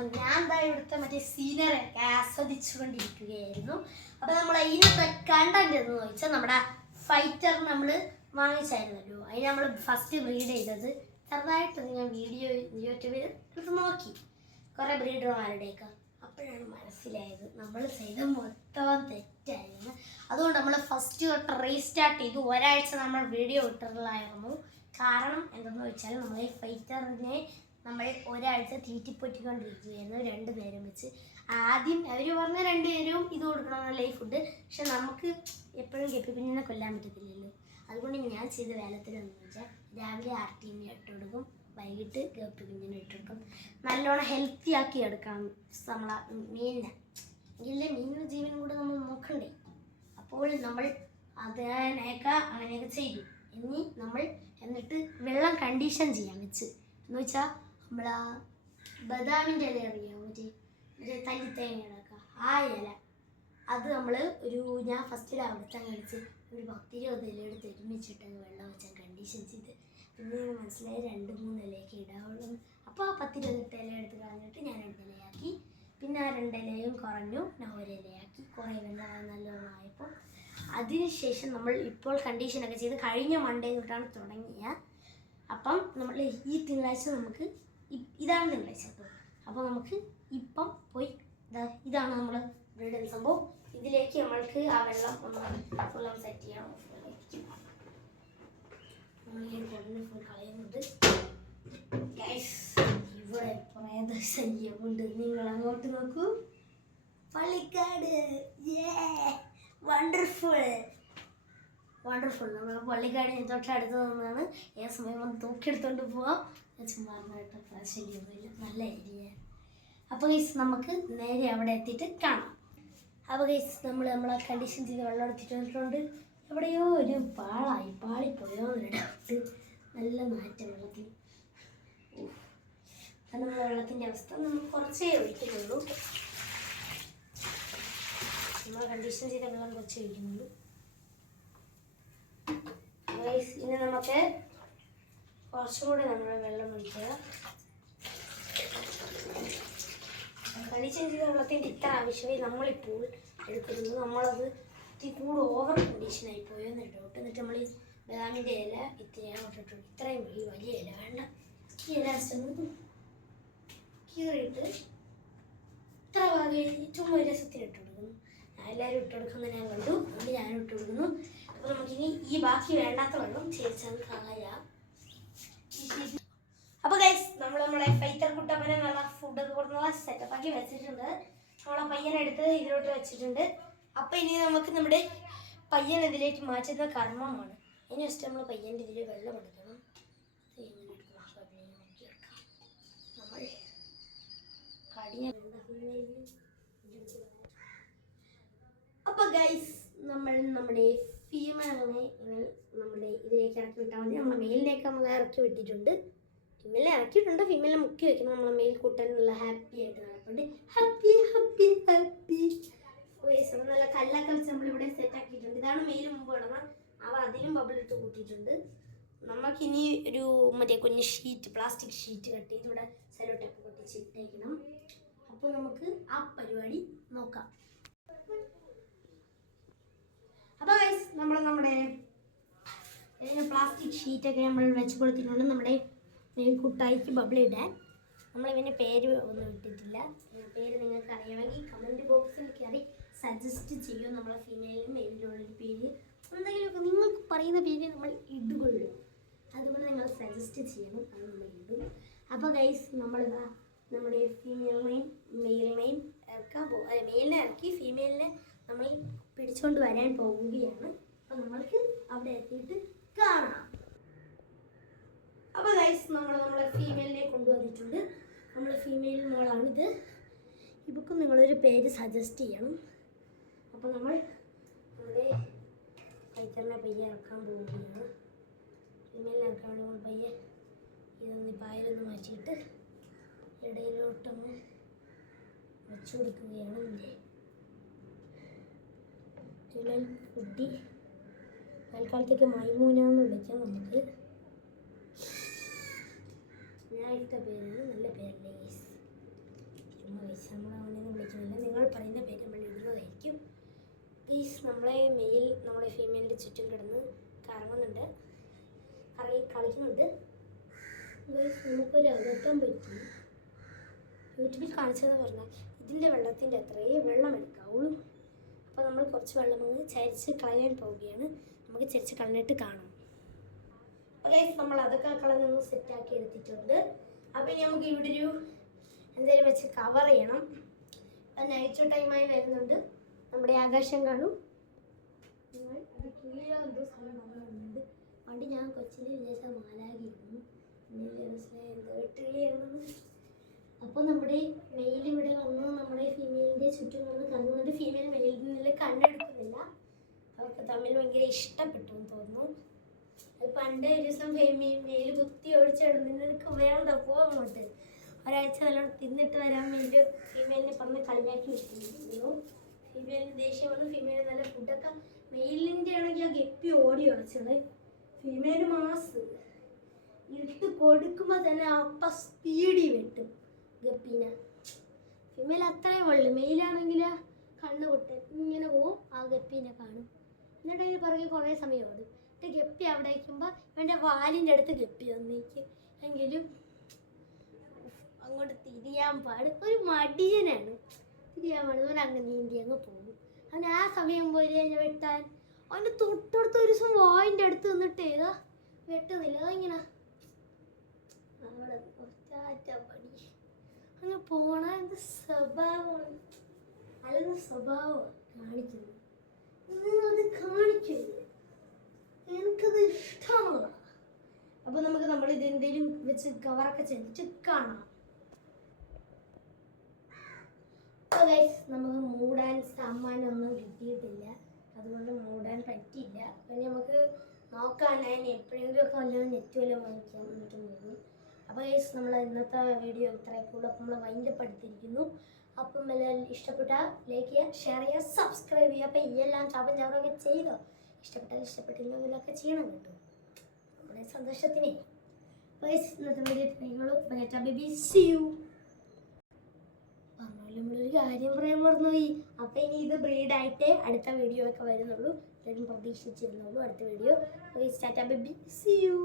അപ്പം ഞാൻ എന്താ ഇവിടുത്തെ മറ്റേ സീനറൊക്കെ ആസ്വദിച്ചുകൊണ്ടിരിക്കുകയായിരുന്നു. അപ്പം നമ്മൾ ഇതിനകത്ത് കണ്ടന്റ് എന്ന് ചോദിച്ചാൽ നമ്മുടെ ഫൈറ്റർ നമ്മൾ വാങ്ങിച്ചായിരുന്നല്ലോ. അതിന് നമ്മൾ ഫസ്റ്റ് ബ്രീഡ് ചെയ്തത് ചെറുതായിട്ട് ഞാൻ യൂട്യൂബിൽ എടുത്ത് നോക്കി കുറേ ബ്രീഡർമാരുടെയൊക്കെ. അപ്പോഴാണ് മനസ്സിലായത് നമ്മൾ ചെയ്ത് മൊത്തം തെറ്റായിരുന്നു. അതുകൊണ്ട് നമ്മൾ ഫസ്റ്റ് തൊട്ട് റീസ്റ്റാർട്ട് ചെയ്തു. ഒരാഴ്ച നമ്മൾ വീഡിയോ ഇട്ടിട്ടുള്ളായിരുന്നു. കാരണം എന്തെന്ന് വെച്ചാൽ നമ്മൾ ഈ ഫൈറ്ററിനെ നമ്മൾ ഒരാഴ്ച തീറ്റിപ്പൊറ്റിക്കൊണ്ടിരിക്കുകയായിരുന്നു 2 നേരം വെച്ച്. ആദ്യം അവർ പറഞ്ഞ 2 നേരവും ഇത് കൊടുക്കണമെന്നല്ല ഈ ഫുഡ്. പക്ഷെ നമുക്ക് എപ്പോഴും ഗപ്പിക്കുഞ്ഞിനെ കൊല്ലാൻ പറ്റത്തില്ലല്ലോ. അതുകൊണ്ട് ഞാൻ ചെയ്ത വേലത്തിലെന്ന് വെച്ചാൽ രാവിലെ RTM ഇട്ട് കൊടുക്കും, വൈകിട്ട് ഗപ്പിക്കുഞ്ഞിനെ ഇട്ട് കൊടുക്കും. നല്ലോണം ഹെൽത്തി ആക്കി എടുക്കണം നമ്മളെ മീനിനെ. എങ്കിലേ മീനിൻ്റെ ജീവൻ കൂടെ നമ്മൾ നോക്കണ്ടേ. അപ്പോൾ നമ്മൾ അങ്ങനെയൊക്കെ ചെയ്തു. ഇനി നമ്മൾ എന്നിട്ട് വെള്ളം കണ്ടീഷൻ ചെയ്യാൻ വെച്ച് എന്ന് വെച്ചാൽ നമ്മളാ ബദാമിൻ്റെ ഇല അറിയാമോ, മറ്റേ തല്ലിത്തേങ്ങയൊക്കെ ആ ഇല, അത് നമ്മൾ ഞാൻ ഫസ്റ്റിൽ അവിടുത്തെ കഴിച്ച് ഒരു 10-20 ഇല എടുത്ത് ഒരുമിച്ചിട്ട് വെള്ളം വെച്ചാൽ കണ്ടീഷൻ ചെയ്ത്. പിന്നെ മനസ്സിലായി 2-3 ഇലയൊക്കെ ഇടാവുള്ളൂ. അപ്പോൾ ആ 10-20 ഇല എടുത്ത് കളഞ്ഞിട്ട് ഞാൻ 2 ഇലയാക്കി. പിന്നെ ആ 2 ഇലയും കുറഞ്ഞു, ഞാൻ 1 ഇലയാക്കി. കുറേ വെള്ളം നല്ലോണം ആയപ്പോൾ അതിനുശേഷം നമ്മൾ ഇപ്പോൾ കണ്ടീഷനൊക്കെ ചെയ്ത് കഴിഞ്ഞ മൺഡേ തൊട്ടാണ് തുടങ്ങിയ. അപ്പം നമ്മൾ ഈ തിങ്കളാഴ്ച നമുക്ക് ഇതാണ് തിങ്കളാഴ്ച. അപ്പോൾ നമുക്ക് ഇപ്പം പോയി ഇതാണ് നമ്മൾ ബ്രീഡ് ചെയ്യുന്ന സംഭവം. ഇതിലേക്ക് നമ്മൾക്ക് ആ വെള്ളം ഫുള്ളം സെറ്റ് ചെയ്യണം. നമ്മൾ ഈ കൊടലിന് ഫുൾ കളയുന്നുണ്ട്. ഇവിടെ പ്രേത ശല്യമുണ്ട്. നിങ്ങൾ അങ്ങോട്ട് നോക്കൂ. പള്ളിക്കാട് വണ്ടർഫുൾ. നമ്മൾ പള്ളിക്കാട് തൊട്ടടുത്ത് നിന്നാണ്. ഏത് സമയം വന്ന് തൂക്കിയെടുത്തോണ്ട് പോവാം. ചുമ്മാ ശല്യമൊന്നുമില്ല, നല്ല ഏരിയ. അപ്പോൾ ഗൈസ് നമുക്ക് നേരെ അവിടെ എത്തിയിട്ട് കാണാം. അപ്പോൾ ഗൈസ് നമ്മളെ കണ്ടീഷൻ ചെയ്ത് വെള്ളം എടുത്തിട്ട് വന്നിട്ടുണ്ട്. എവിടെയോ ഒരു പാളിപ്പോയോ എന്നൊരു ഡൗട്ട്. നല്ല മാറ്റം വെള്ളത്തിൽ. കാരണം വെള്ളത്തിൻ്റെ അവസ്ഥ നമ്മൾ കുറച്ചേ ഒഴിക്കുന്നുള്ളൂ. നമ്മൾ കണ്ടീഷൻ ചെയ്ത വെള്ളം കുറച്ച് ഒഴിക്കുന്നുള്ളൂ. ഇനി നമുക്ക് കുറച്ചും കൂടെ നമ്മൾ വെള്ളം ഒഴിക്കുക. കണ്ടീഷൻ ചെയ്ത വെള്ളത്തിൻ്റെ ഇത്ര ആവശ്യമേ നമ്മളിപ്പോൾ എടുക്കുന്നത്. നമ്മളത് ഇത്തിരി കൂടെ ഓവർ കണ്ടീഷനായി പോയോ എന്നൊരു ഡൗട്ട്. എന്നിട്ട് നമ്മൾ ഈ ബദാമിൻ്റെ ഇല ഇത്രയാണ് ഇട്ടിട്ടുണ്ട്. ഇത്രയും വലിയ ഇല വേണ്ട. ഈ ഇല കീറിയിട്ട് ഇത്ര ഭാഗം ചുമ്മാ രസത്തിന് ഇട്ട് കൊടുക്കുന്നു. എല്ലാവരും ഇട്ട് കൊടുക്കുന്നത് ഞാൻ കണ്ടു, അതുകൊണ്ട് ഞാനും ഇട്ട് കൊടുക്കുന്നു. അപ്പോൾ നമുക്കിനി ഈ ബാക്കി വേണ്ടാത്ത വെള്ളം ചേർച്ചത് കളയാം. അപ്പോൾ ഗൈസ് നമ്മളെ ഫൈറ്റർ കുട്ടപ്പനെ നല്ല ഫുഡ് കൊടുക്കുന്ന സെറ്റപ്പ് ആക്കി വെച്ചിട്ടുണ്ട്. നമ്മളെ പയ്യനെടുത്ത് ഇതിലോട്ട് വെച്ചിട്ടുണ്ട്. അപ്പോൾ ഇനി നമുക്ക് നമ്മുടെ പയ്യൻ ഇതിലേക്ക് മാറ്റുന്ന കർമ്മമാണ്. ഇനി ഫസ്റ്റ് നമ്മൾ പയ്യൻ്റെ ഇതിൽ വെള്ളം എടുക്കണം. നമ്മൾ കടിഞ്ഞ അപ്പോൾ ഗൈസ് നമ്മുടെ ഫീമെയിലിനെ നമ്മുടെ ഇതിലേക്ക് ഇറക്കി വിട്ടാൽ മതി. നമ്മളെ മെയിലിനെയൊക്കെ നമ്മൾ ഇറക്കി വിട്ടിട്ടുണ്ട്. ഫീമെയിലിനെ ഇറക്കിയിട്ടുണ്ട്. ഫീമെയിലിനെ മുക്കി വെക്കണം. നമ്മളെ മെയിൽ കൂട്ടാനുള്ള ഹാപ്പി ആയിട്ട് നടപ്പുണ്ട്. ഹാപ്പി നല്ല കല്ലൊക്കെ വെച്ച് നമ്മളിവിടെ സെറ്റ് ആക്കിയിട്ടുണ്ട്. ഇതാണ് മെയിൽ മുമ്പ് കിടന്നത്. അവ അതിലും ബബിളിട്ട് കൂട്ടിയിട്ടുണ്ട്. നമുക്കിനി ഒരു മറ്റേ കുഞ്ഞ് പ്ലാസ്റ്റിക് ഷീറ്റ് കട്ട് ചെയ്ത് ഇവിടെ സെലോ ടേപ്പ് കൊട്ടിച്ച് ഇട്ടേക്കണം. അപ്പോൾ നമുക്ക് ആ പരിപാടി നോക്കാം. അപ്പോൾ ഗൈസ് നമ്മുടെ പ്ലാസ്റ്റിക് ഷീറ്റൊക്കെ നമ്മൾ വെച്ച് കൊടുത്തിട്ടുണ്ട്. നമ്മുടെ കുട്ടായിക്ക് ബബിളിടാൻ. നമ്മളിവൻ്റെ പേര് ഒന്നും ഇട്ടിട്ടില്ല. പേര് നിങ്ങൾക്ക് അറിയാമെങ്കിൽ കമൻറ്റ് ബോക്സിൽ കയറി സജസ്റ്റ് ചെയ്യും. നമ്മളെ ഫീമെയിലും മെയിലിനുള്ളൊരു പേര് എന്തെങ്കിലുമൊക്കെ നിങ്ങൾക്ക് പറയുന്ന പേര് നമ്മൾ ഇടുകയുള്ളൂ. അതുകൊണ്ട് നിങ്ങൾ സജസ്റ്റ് ചെയ്യണം, അത് നമ്മൾ ഇടും. അപ്പോൾ ഗൈസ് നമ്മളിതാ നമ്മുടെ ഫീമെയിലിനെയും മെയിലിനെയും ഇറക്കാൻ മെയിലിനെ ഇറക്കി ഫീമെയിലിനെ നമ്മൾ പിടിച്ചുകൊണ്ട് വരാൻ പോവുകയാണ്. അപ്പോൾ നമ്മൾക്ക് അവിടെ എത്തിയിട്ട് കാണാം. അപ്പോൾ ഗൈസ് നമ്മളെ ഫീമെയിലിനെ കൊണ്ടുവന്നിട്ടുണ്ട്. നമ്മൾ ഫീമെയിൽ മോളാണിത്. ഇവക്കും നിങ്ങളൊരു പേര് സജസ്റ്റ് ചെയ്യണം. അപ്പോൾ നമ്മൾ നമ്മുടെ ഫൈറ്ററിനെ പയ്യെ ഇറക്കാൻ പോവുകയാണ്. ഫീമെയിലിനെ ഇറക്കാൻ വേണ്ടി പയ്യെ ഇതൊന്ന് പായലൊന്ന് മാറ്റിയിട്ട് ഇടയിലോട്ടൊന്ന് വെച്ചു കൊടുക്കുകയാണ്. ഇതിൻ്റെ ചിലൽ കുട്ടി തൽക്കാലത്തേക്ക് മൈമൂനാന്ന് വിളിക്കാം. നമുക്ക് ഞാൻ ഇട്ട പേരാണ്, നല്ല പേരല്ലേ ഗൈസ്. ഗൈസ് നമ്മളെ മെയിൽ നമ്മുടെ ഫീമെയിലിൻ്റെ ചുറ്റും കിടന്ന് കറങ്ങുന്നുണ്ട്, കളിക്കുന്നുണ്ട്. ഗൈസ് നമുക്കൊരു അബദ്ധം പറ്റി. യൂട്യൂബിൽ കാണിച്ചതെന്ന് പറഞ്ഞാൽ ഇതിൻ്റെ വെള്ളത്തിൻ്റെ അത്രയേ വെള്ളം എടുക്കാവുള്ളൂ. അപ്പോൾ നമ്മൾ കുറച്ച് വെള്ളം അങ്ങ് ചരിച്ച് കളയാൻ പോവുകയാണ്. നമുക്ക് ചരിച്ച് കളഞ്ഞിട്ട് കാണാം. അപ്പോൾ ഗൈസ് നമ്മൾ അതൊക്കെ കളഞ്ഞൊന്ന് സെറ്റാക്കി എടുത്തിട്ടുണ്ട്. അപ്പോൾ ഇനി നമുക്ക് ഇവിടെ ഒരു എന്തെങ്കിലും വെച്ച് കവർ ചെയ്യണം. നൈറ്റ് ടൈമായി വരുന്നുണ്ട്. നമ്മുടെ ആകാശം കാണും. അത് കിളിയോ എന്തോ സ്ഥലം പറയുന്നുണ്ട്. പണ്ട് ഞാൻ കൊച്ചിയിൽ വിചാരിച്ച മാലാകിയിരുന്നു, എന്തോ കിളിയാണെന്ന്. അപ്പോൾ നമ്മുടെ മെയിൽ ഇവിടെ വന്ന് നമ്മുടെ ഫീമെയിലിൻ്റെ ചുറ്റും വന്ന് കറങ്ങുന്നുണ്ട്. ഫീമെയിൽ മെയിലിൽ നിന്ന് കണ്ണെടുക്കുന്നില്ല. അവർക്ക് തമ്മിൽ ഭയങ്കര ഇഷ്ടപ്പെട്ടു എന്ന് തോന്നുന്നു. അത് പണ്ട് ഒരു ദിവസം മെയിൽ കുത്തി ഓടിച്ചിടുന്നു, നിനക്ക് വേണ്ട പോകങ്ങോട്ട്, ഒരാഴ്ച നല്ലോണം തിന്നിട്ട് വരാൻ വേണ്ടി ഫീമെയിലിനെ പറഞ്ഞ് കളിയാക്കി വിട്ടിരുന്നു. ഫീമെയിലിന് ദേഷ്യം വന്നു. ഫീമെയിൽ നല്ല ഫുഡൊക്കെ, മെയിലിൻ്റെ ആണെങ്കിൽ ആ ഗപ്പി ഓടി ഒളിച്ചത്. ഫീമെയിൽ മാസ് ഇട്ട് കൊടുക്കുമ്പോൾ തന്നെ അപ്പം സ്പീഡിൽ വെട്ടും ഗപ്പീനെ. ഫീമെയിൽ അത്രയും ഉള്ളു. മെയിലാണെങ്കിൽ കണ്ണ് പൊട്ട് ഇങ്ങനെ പോവും, ആ ഗപ്പീനെ കാണും. എന്നിട്ട് അതിന് പുറകെ കുറേ സമയം ഓടും. എന്നിട്ട് ഗപ്പി അവിടെ വയ്ക്കുമ്പോൾ ഇവൻ്റെ വാലിൻ്റെ അടുത്ത് ഗപ്പി വന്നേക്ക്. എങ്കിലും അങ്ങോട്ട് തിരിയാൻ പാട്, ഒരു മടിയനാണ്. തിരിയാൻ പാട്, അവൻ അങ്ങ് നീന്തി അങ്ങ് പോകും. അവൻ ആ സമയം പോയി കഴിഞ്ഞ് വെട്ടാൻ അവൻ്റെ തൊട്ടടുത്ത ഒരു ദിവസം വായിൻ്റെ അടുത്ത് നിന്നിട്ട് ഏതാ വെട്ടുന്നില്ല. അതിങ്ങനെ അവിടെ ഒറ്റാറ്റ പടി അങ്ങ് പോണ എന്ത് സ്വഭാവമാണ്, അല്ലെന്ന സ്വഭാവമാണ് കാണിക്കുന്നത്. അത് കാണിക്കരുത്, എനിക്കത് ഇഷ്ടമാണ്. അപ്പോൾ നമുക്ക് നമ്മൾ ഇതെന്തെങ്കിലും വെച്ച് കവറൊക്കെ ചെയ്തിട്ട് കാണാം. അപ്പോൾ ഗൈസ് നമുക്ക് മൂടാൻ സാമാനൊന്നും കിട്ടിയിട്ടില്ല, അതുകൊണ്ട് മൂടാൻ പറ്റിയില്ല. പിന്നെ നമുക്ക് നോക്കാനായി എപ്പോഴെങ്കിലും ഒക്കെ വല്ലതും നെറ്റ് വല്ലതും വാങ്ങിക്കാൻ വേണ്ടിയിട്ട് പോകും. അപ്പോൾ ഗൈസ് നമ്മൾ ഇന്നത്തെ വീഡിയോ ഇത്രയൊക്കെയുള്ളൂ. അപ്പോൾ നമ്മൾ വൈൻഡപ്പ് എടുത്തിരിക്കുന്നു. അപ്പം എല്ലാവരും ഇഷ്ടപ്പെട്ടാൽ ലൈക്ക് ചെയ്യുക, ഷെയർ ചെയ്യുക, സബ്സ്ക്രൈബ് ചെയ്യുക. അപ്പോൾ ഈ എല്ലാം ചാവറൊക്കെ ചെയ്തോ. ഇഷ്ടപ്പെട്ടില്ലെങ്കിലൊക്കെ ചെയ്യണം കേട്ടോ, നമ്മുടെ സന്തോഷത്തിനെ. ഇന്നത്തെ വീഡിയോ ഇത്രയുള്ളൂ. Bye bye see you. പറഞ്ഞാലും നമ്മളൊരു കാര്യം പറയാൻ മറന്നുപോയി. അപ്പോൾ ഇനി ഇത് ബ്രീഡായിട്ടേ അടുത്ത വീഡിയോ ഒക്കെ വരുന്നുള്ളൂ. എല്ലാവരും പ്രതീക്ഷിച്ചിരുന്നുള്ളൂ അടുത്ത video. Tata baby see U.